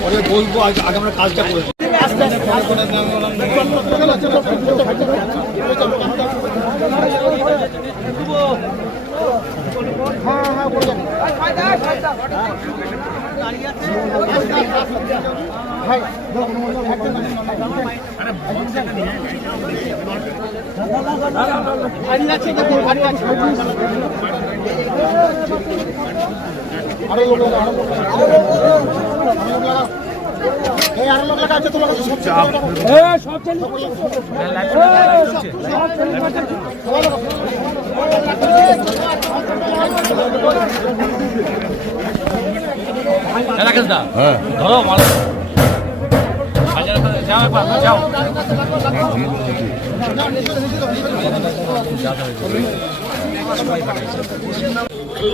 পরে বলব আগে আমরা কাজটা করেছি ধরো যাও একবার যাও আমি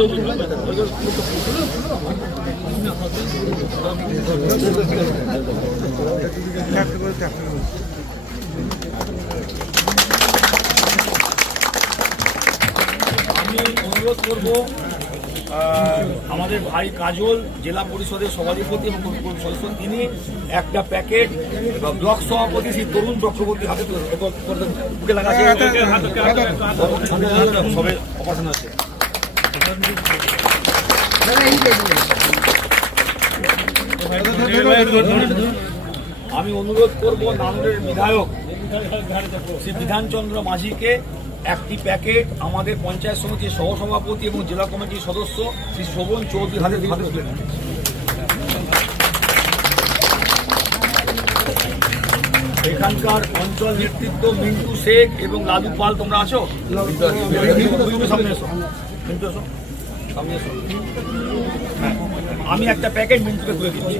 অনুরোধ করব আমাদের ভাই কাজল জেলা পরিষদের সভাধিপতি এবং সদস্য তিনি একটা প্যাকেট ব্লক সভাপতি শ্রী তরুণ চক্রবর্তী হাতে বুকে লাগা সবে অপারেশন আছে আমি অনুরোধ করব নানুরের বিধায়ক শ্রী বিধানচন্দ্র মাঝিকে একটি প্যাকেট আমাদের পঞ্চায়েত সমিতির সহসভাপতি এবং জেলা কমিটির সদস্য শ্রী শোভন চৌধুরী হাতে হাতে তুলে এখানকার অঞ্চল নেতৃত্ব মিন্টু শেখ এবং লালু পাল তোমরা আছো? সামনে আমি একটা প্যাকেট মিন্টুকে তুলে দিচ্ছি।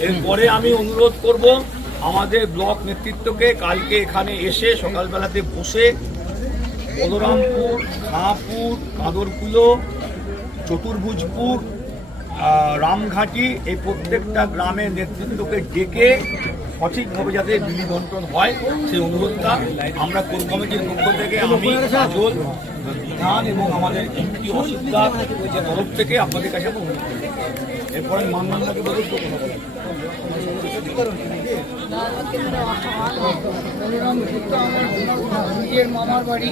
এরপরে আমি অনুরোধ করব আমাদের ব্লক নেতৃত্বকে কালকে এখানে এসে সকালবেলাতে বসে বলরামপুর খাঁপুর কাদরকুলো চতুর্ভুজপুর রামঘাটি এই প্রত্যেকটা গ্রামের নেতৃত্বকে ডেকে সঠিকভাবে যাতে বিলি বন্টন হয়, সেই অনুরোধটা আমরা কোর কমিটির পক্ষ থেকে আমি, কাজল বিধান এবং আমাদের এমপি অসিদ্দার তরফ থেকে আপনাদের কাছে অনুরোধ করছি। এরপরে মানদণ্ডকে বলে বলরাম আমার নিজের মামার বাড়ি